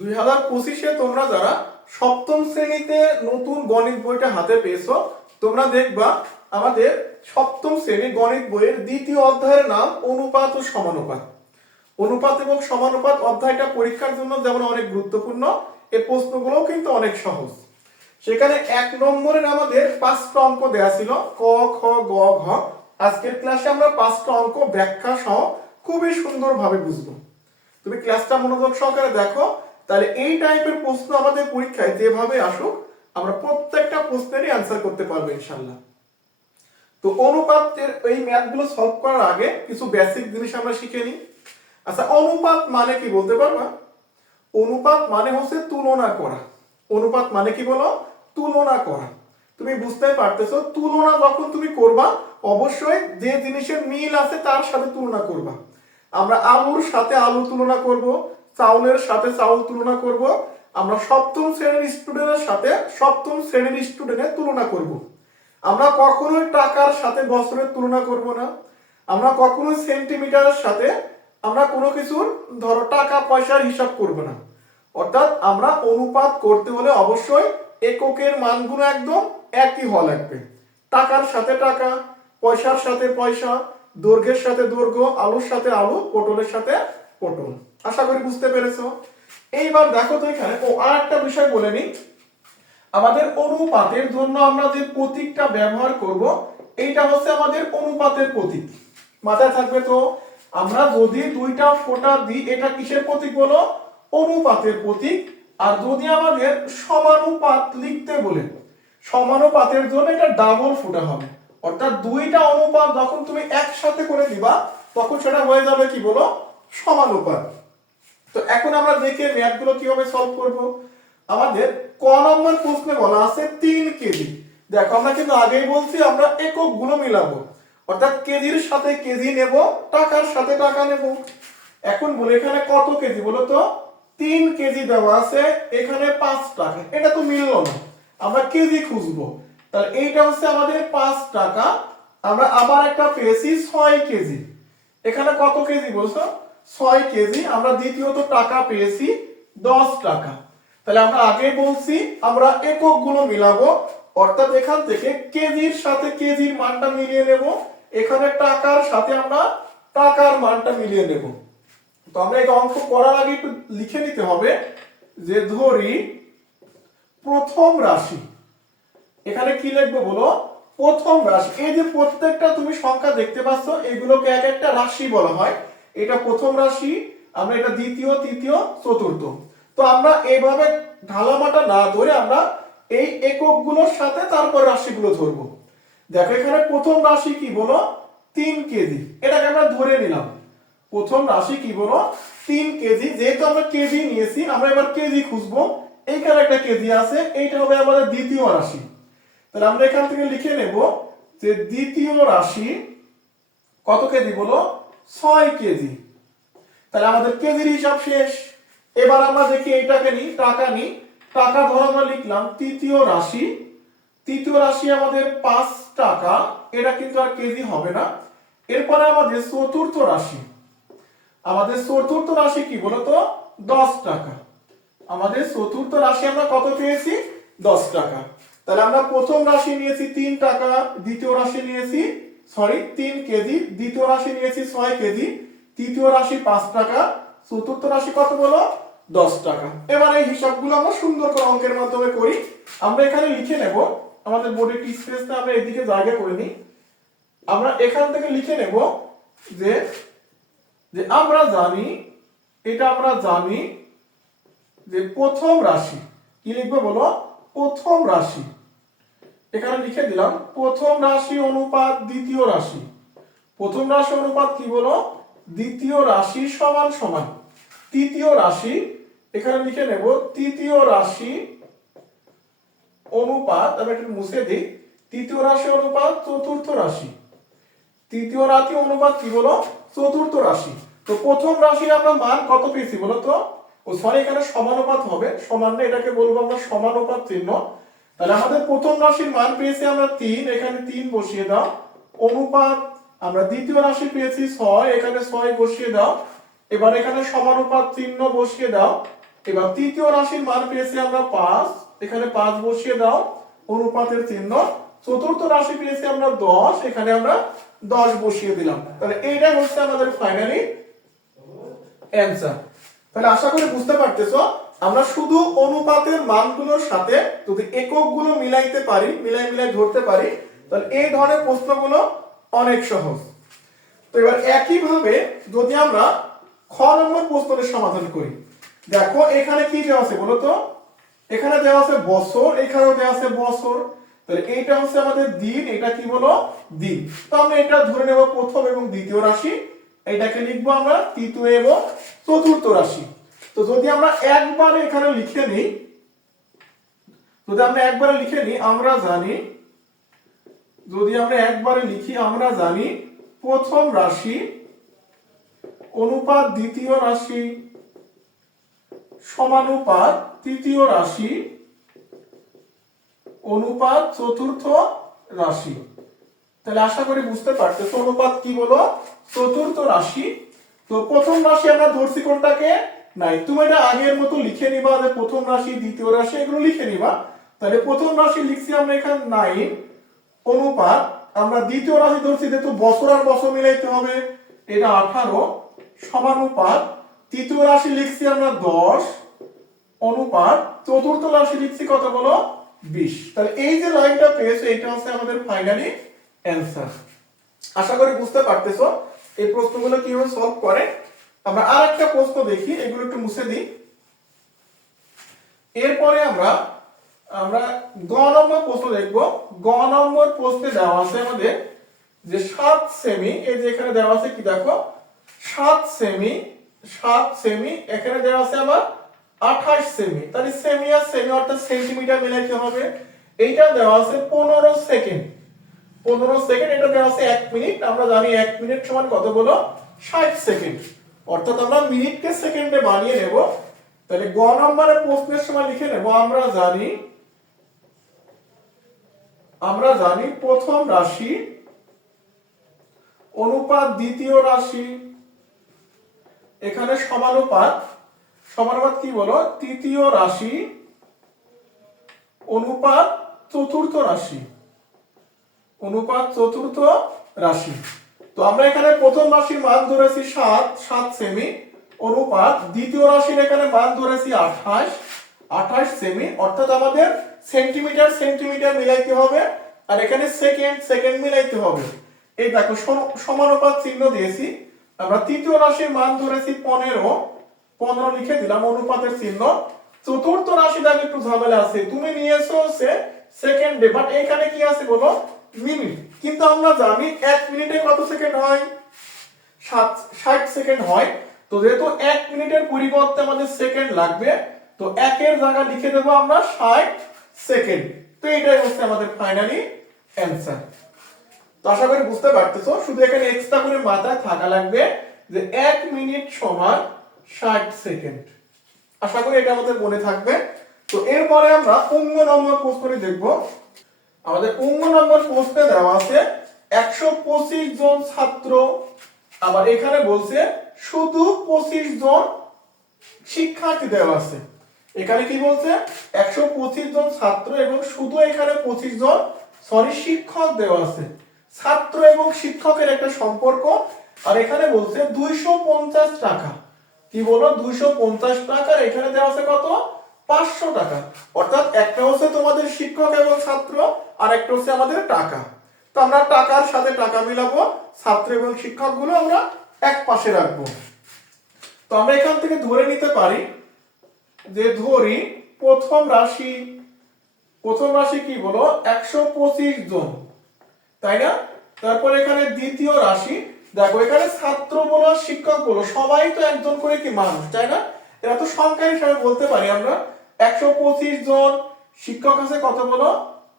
দুই হাজার পঁচিশে তোমরা যারা সপ্তম শ্রেণীতে নতুন গণিত বইটা হাতে পেয়েছ, তোমরা দেখবা আমাদের সপ্তম শ্রেণি গণিত বইয়ের দ্বিতীয় অধ্যায়ের নাম অনুপাত ও সমানুপাত। অনুপাত এবং সমানুপাত অধ্যায়টা পরীক্ষার জন্য যেমন অনেক গুরুত্বপূর্ণ এই প্রশ্নগুলোও কিন্তু অনেক সহজ। সেখানে এক নম্বরের আমাদের পাঁচটা অঙ্ক দেওয়া ছিল, ক, খ, গ, ঘ। আজকের ক্লাসে আমরা পাঁচটা অঙ্ক ব্যাখ্যা সহ খুবই সুন্দরভাবে বুঝব। তুমি ক্লাসটা মনোযোগ সহকারে দেখো তাহলে এই টাইপের প্রশ্ন আমাদের পরীক্ষায় যেভাবে আসুক, আমরা প্রত্যেকটা প্রশ্নেরই অ্যান্সার করতে পারব ইনশাল্লাহ তো অনুপাতের এই ম্যাথগুলো সলভ করার আগে কিছু বেসিক জিনিস আমরা শিখে নিই। আচ্ছা অনুপাত মানে কি বলতে পারবা? অনুপাত মানে হচ্ছে তুলনা করা। অনুপাত মানে কি বলো? তুলনা করা। তুমি বুঝতে পারতেছো, তুলনা যখন তুমি করবা, অবশ্যই যে জিনিসের মিল আছে তার সাথে তুলনা করবা। আমরা আলুর সাথে আলু তুলনা করব চাউলের সাথে চাউল তুলনা করব। আমরা সপ্তম শ্রেণির স্টুডেন্টের সাথে সপ্তম শ্রেণির স্টুডেন্টের তুলনা করব। আমরা কখনোই টাকার সাথে বছরের তুলনা করব না। আমরা কখনোই সেন্টিমিটারের সাথে আমরা কোনো কিছুর, ধরো, টাকা, পয়সার হিসাব করব না। অর্থাৎ আমরা অনুপাত করতে হলে অবশ্যই এককের মানগুলো একদম একই হওয়া লাগবে। টাকার সাথে টাকা, পয়সার সাথে পয়সা, দৈর্ঘ্যের সাথে দৈর্ঘ্য, আলুর সাথে আলু, পটলের সাথে পটল। আশা করি বুঝতে পেরেছ। এইবার দেখো তো এখানে, ও আর একটা বিষয় বলে নিই। আমাদের অনুপাতের জন্য আমরা যে প্রতীকটা ব্যবহার করব, এইটা হচ্ছে আমাদের অনুপাতের প্রতীক। মাথায় থাকবে তো, আমরা যদি দুইটা ফোঁটা দিই, এটা কিসের প্রতীক বলো? অনুপাতের প্রতীক। আর যদি আমাদের সমানুপাত লিখতে বলে, সমানুপাতের জন্য এটা ডাবল ফোঁটা হবে। অর্থাৎ দুইটা অনুপাত যখন তুমি একসাথে করে দিবা, তখন সেটা হয়ে যাবে কি বলো? সমানুপাত। তো এখন আমরা দেখে ম্যাথগুলো কীভাবে সলভ করব। আমাদের ক নম্বর প্রশ্নে বলা আছে তিন কেজি। দেখো, আমরা কিন্তু আগেই বলছি আমরা এককগুলো মিলাবো। অর্থাৎ কেজির সাথে কেজি নেব, টাকার সাথে টাকা নেব। এখন বলে, এখানে কত কেজি? বলো তো, তিন কেজি দেওয়া আছে, এখানে পাঁচ টাকা। এটা তো মিললো না। আমরা কেজি খুঁজবো। তাহলে এইটা হচ্ছে আমাদের পাঁচ টাকা। আমরা আবার একটা পেয়েছি ছয় কেজি। এখানে কত কেজি বলছো? ছয় কেজি, আমরা দ্বিতীয়ত টাকা পেয়েছি দশ টাকা। তাহলে আমরা আগে বলছি আমরা এককগুলো মিলাবো, অর্থাৎ এখান থেকে কেজির সাথে কেজির মানটা মিলিয়ে নেব, এখানে টাকার সাথে আমরা টাকার মানটা মিলিয়ে নেব। তো আমরা এই অঙ্ক করার আগে একটু লিখে নিতে হবে যে ধরি প্রথম রাশি। এখানে কি লিখব বলো? প্রথম রাশি। এই যে প্রত্যেকটা তুমি সংখ্যা দেখতে পাচ্ছ, এগুলোকে এক একটা রাশি বলা হয়। এটা প্রথম রাশি, আমরা এটা দ্বিতীয়, তৃতীয়, চতুর্থ। তো আমরা এইভাবে ঢালামাটা না ধরে আমরা এই এককগুলোর সাথে তারপর রাশিগুলো ধরবো। দেখো এখানে প্রথম রাশি কি বলো? তিন কেজি। এটাকে আমরা ধরে নিলাম। প্রথম রাশি কি বলো? তিন কেজি। যেহেতু আমরা কেজি নিয়েছি, আমরা এবার কেজি খুঁজবো। এইখানে একটা কেজি আছে, এইটা হবে আমাদের দ্বিতীয় রাশি। তাহলে আমরা এখান থেকে লিখে নেব যে দ্বিতীয় রাশি কত কেজি বলো? ছয় কেজি। তাহলে আমাদের কেজির হিসাব শেষ। এবার আমরা দেখি এইটাকে নিই, টাকা নিই। টাকা ধর আমরা লিখলাম তৃতীয় রাশি। তৃতীয় রাশি আমাদের পাঁচ টাকা। এটা কিন্তু আর কেজি হবে না। এরপরে আমাদের চতুর্থ রাশি। আমাদের চতুর্থ রাশি কি বলতো? দশ টাকা। আমাদের চতুর্থ রাশি আমরা কত পেয়েছি? দশ টাকা। তাহলে আমরা প্রথম রাশি নিয়েছি তিন টাকা, দ্বিতীয় রাশি নিয়েছি সরি, তিন কেজি, দ্বিতীয় রাশি নিয়েছি ছয় কেজি, তৃতীয় রাশি পাঁচ টাকা, চতুর্থ রাশি কত বলো? দশ টাকা। এবার এই হিসাবগুলো আমরা সুন্দর করে অঙ্কের মাধ্যমে করি। আমরা এখানে লিখে নেব, আমাদের বোর্ডে কি স্পেসটা আমরা এদিকে জায়গা করে নিই। আমরা এখান থেকে লিখে নেব যে যে আমরা জানি, এটা আমরা জানি যে প্রথম রাশি, কি লিখবে বলো? প্রথম রাশি। এখানে লিখে দিলাম, প্রথম রাশি অনুপাত দ্বিতীয় রাশি। প্রথম রাশি অনুপাত কি বলো? দ্বিতীয় রাশি সমান সমান। তৃতীয় রাশি, এখানে লিখে নেব, তৃতীয় রাশি অনুপাত, আমি একটু মুছে দিই। তৃতীয় রাশি অনুপাত চতুর্থ রাশি। তৃতীয় রাশি অনুপাত কি বলো? চতুর্থ রাশি। তো প্রথম রাশির আমরা মান কত পেয়েছি বলো তো? ও সরি, এখানে সমানুপাত হবে। সমান এটাকে বলব আমরা সমানুপাত চিহ্ন। তাহলে আমাদের প্রথম রাশির মান পেয়েছি আমরা তিন, এখানে তিন বসিয়ে দাও। অনুপাত, আমরা দ্বিতীয় রাশি পেয়েছি ছয়, এখানে ছয় বসিয়ে দাও। এবার এখানে সমানুপাত চিহ্ন বসিয়ে দাও। এবার তৃতীয় রাশির মান পেয়েছি আমরা পাঁচ, এখানে পাঁচ বসিয়ে দাও। অনুপাতের চিহ্ন, চতুর্থ রাশি পেয়েছি আমরা দশ, এখানে আমরা দশ বসিয়ে দিলাম। তাহলে এইটাই হচ্ছে আমাদের ফাইনালি অ্যান্সার তাহলে আশা করি বুঝতে পারতেছো? আমরা শুধু অনুপাতের মানগুলোর সাথে যদি এককগুলো মিলাইতে পারি, মিলাই মিলাই ধরতে পারি, তাহলে এই ধরনের প্রশ্নগুলো অনেক সহজ। তো এবার একইভাবে যদি আমরা খ নম্বর প্রশ্নের সমাধান করি, দেখো এখানে কি দেওয়া আছে বলো তো? এখানে দেওয়া আছে বছর, এখানেও দেওয়া আছে বছর। তাহলে এইটা হচ্ছে আমাদের দিন, এটা কি বলো? দিন। তো আমরা এটা ধরে নেব প্রথম এবং দ্বিতীয় রাশি। এটাকে লিখব আমরা তৃতীয় এবং চতুর্থ রাশি। তো যদি আমরা একবার এখানে লিখে নিই, যদি আমরা একবারে লিখে নিই, আমরা জানি, যদি আমরা একবারে লিখি, আমরা জানি প্রথম রাশি অনুপাত দ্বিতীয় রাশি সমানুপাত তৃতীয় রাশি অনুপাত চতুর্থ রাশি। তাহলে আশা করি বুঝতে পারতেছো অনুপাত কি বলো? চতুর্থ রাশি। তো প্রথম রাশি আমরা ধরছি কোনটাকে? নাই, তুমি এটা আগের মতো লিখে নিবা যে প্রথম রাশি, দ্বিতীয় রাশি, এগুলো লিখে নিবা। তাহলে প্রথম রাশি লিখছি আমরা এখানে নাইন অনুপাত, আমরা দ্বিতীয় রাশি ধরছি, যেহেতু বছর আর বছর মিলাইতে হবে। এটা আঠারো, সমানুপাত। তৃতীয় রাশি লিখছি আমরা দশ, অনুপাত। চতুর্থ রাশি লিখছি কত বলো? বিশ। তাহলে এই যে লাইনটা পেয়েছে, এটা হচ্ছে আমাদের ফাইনালি অ্যান্সার। আশা করি বুঝতে পারতেছো, এই প্রশ্নগুলো কীভাবে সলভ করে? আমরা আর একটা প্রশ্ন দেখি, এগুলো একটু মুছে দিই। এরপরে আমরা আমরা গ নম্বর প্রশ্ন দেখব। গ নম্বর প্রশ্নে দেওয়া আছে আমাদের যে সাত সেমি এই যে এখানে দেওয়া আছে কি দেখো? সাত সেমি সাত সেমি এখানে দেওয়া আছে আবার আঠাশ সেমি তাহলে সেমি আর সেমি অর্থাৎ সেন্টিমিটার মিলাইতে হবে? এইটা দেওয়া আছে পনেরো সেকেন্ড পনেরো সেকেন্ড এটা দেওয়া আছে এক মিনিট। আমরা জানি এক মিনিট সমান কত বলো? ষাট সেকেন্ড অর্থাৎ আমরা মিনিটকে সেকেন্ডে বানিয়ে নেব। তাহলে গ নম্বরের প্রশ্নের সময় লিখে নেব, আমরা জানি আমরা জানি প্রথম রাশি অনুপাত দ্বিতীয় রাশি। এখানে সমানুপাত সমানুপাত কি বলো? তৃতীয় রাশি অনুপাত চতুর্থ রাশি। অনুপাত চতুর্থ রাশি। তো আমরা এখানে প্রথম রাশির মান ধরেছি সাত সাত সেমি অনুপাত। দ্বিতীয় রাশির এখানে মান ধরেছি আঠাশ আঠাশ সেমি অর্থাৎ আমাদের সেন্টিমিটার সেন্টিমিটার মিলাইতে হবে, আর এখানে সেকেন্ড সেকেন্ড মিলাইতে হবে। এই দেখো, সম- সমানুপাত চিহ্ন দিয়েছি। আমরা তৃতীয় রাশির মান ধরেছি পনেরো পনেরো লিখে দিলাম অনুপাতের চিহ্ন। চতুর্থ রাশি দাগে একটু ঝামেলা আছে, তুমি নিয়েছো হচ্ছে সেকেন্ডে বাট এখানে কি আছে বলো? মিনিট। কিন্তু আমরা জানি এক মিনিটে কত সেকেন্ড হয়? সাত, ষাট সেকেন্ড হয়। তো যেহেতু এক মিনিটের পরিবর্তে আমাদের সেকেন্ড লাগবে, তো একের জায়গা লিখে দেবো আমরা ষাট সেকেন্ড। তো এটাই হচ্ছে আমাদের ফাইনালি অ্যান্সার। তো আশা করি বুঝতে পারতেছো, শুধু এখানে এক্সট্রা করে মাথায় থাকা লাগবে যে এক মিনিট সমান ষাট সেকেন্ড। আশা করি এটা আমাদের মনে থাকবে। তো এরপরে আমরা অঙ্গ নম্বর প্রশ্নটি দেখব। আমাদের অঙ্গ নম্বর প্রশ্নে দেওয়া আছে। একশো পঁচিশ জন ছাত্র। আবার এখানে বলছে শুধু পঁচিশ জন শিক্ষার্থী দেওয়া আছে। এখানে কি বলছে? একশো পঁচিশ জন ছাত্র এবং শুধু এখানে পঁচিশ জন সরি শিক্ষক দেওয়া আছে। ছাত্র এবং শিক্ষকের একটা সম্পর্ক। আর এখানে বলছে দুইশো পঞ্চাশ টাকা। কি বলো? দুইশো পঞ্চাশ এখানে দেওয়া আছে কত? পাঁচশো টাকা। অর্থাৎ একটা হচ্ছে তোমাদের শিক্ষক এবং ছাত্র আর একটা হচ্ছে আমাদের টাকা। তো আমরা টাকার সাথে টাকা মিলাবো, ছাত্র এবং শিক্ষকগুলো আমরা এক পাশে রাখব। তো আমরা এখান থেকে ধরে নিতে পারি যে ধরি প্রথম রাশি প্রথম রাশি কি বলো? একশো পঁচিশ জন। তাই না? তারপর এখানে দ্বিতীয় রাশি, দেখো এখানে ছাত্র বলো শিক্ষক বলো, সবাই তো একজন করে কি মানুষ, তাই না? এরা তো সংখ্যা হিসাবে বলতে পারি আমরা। একশো পঁচিশ জন, শিক্ষক আছে কত বলো?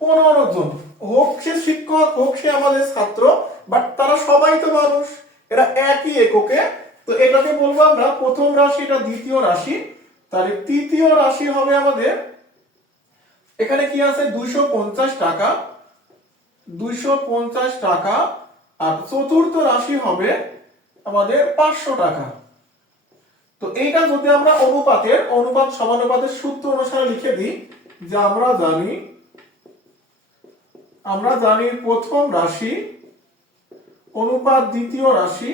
পনেরো জন। হোক সে শিক্ষক, হোক সে আমাদের ছাত্র বাট তারা সবাই তো মানুষ। এরা একই এককে। তো এটাকে বলব আমরা প্রথম রাশি, এটা দ্বিতীয় রাশি। তাহলে তৃতীয় রাশি হবে আমাদের। এখানে কি আছে? দুইশো পঞ্চাশ টাকা। দুইশো পঞ্চাশ টাকা। আর চতুর্থ রাশি হবে আমাদের পাঁচশো টাকা। তো এইটা যদি আমরা অনুপাতের, অনুপাত সমানুপাতের সূত্র অনুসারে লিখে দিই, যে আমরা জানি আমরা জানি প্রথম রাশি অনুপাত দ্বিতীয় রাশি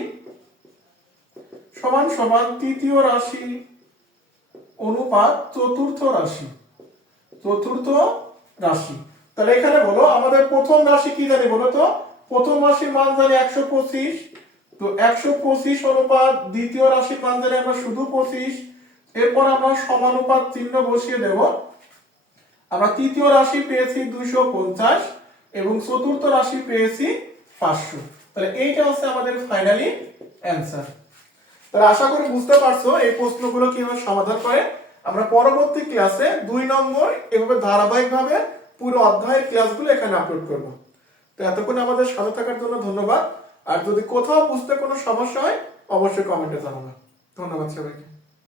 সমান সমান তৃতীয় রাশি অনুপাত চতুর্থ রাশি চতুর্থ রাশি। তাহলে এখানে বলো, আমাদের প্রথম রাশি কি জানি বলো তো? প্রথম রাশির মান জানি একশো পঁচিশ, তো একশো পঁচিশ অনুপাত দ্বিতীয় রাশির মান জানি আমরা শুধু পঁচিশ, এরপর আমরা সমানুপাত চিহ্ন বসিয়ে দেব। আমরা তৃতীয় রাশি পেয়েছি দুইশো পঞ্চাশ এবং চতুর্থ রাশি পেয়েছি পাঁচশো। তাহলে এইটা হচ্ছে আমাদের ফাইনালি অ্যান্সার তাহলে আশা করি বুঝতে পারছ এই প্রশ্নগুলো কীভাবে সমাধান করে। আমরা পরবর্তী ক্লাসে দুই নম্বর এভাবে ধারাবাহিকভাবে পুরো অধ্যায়ের ক্লাসগুলো এখানে আপলোড করব। তো এতক্ষণ আমাদের সাথে থাকার জন্য ধন্যবাদ। আর যদি কোথাও বুঝতে কোনো সমস্যা হয়, অবশ্যই কমেন্টে জানাবেন ধন্যবাদ সবাইকে।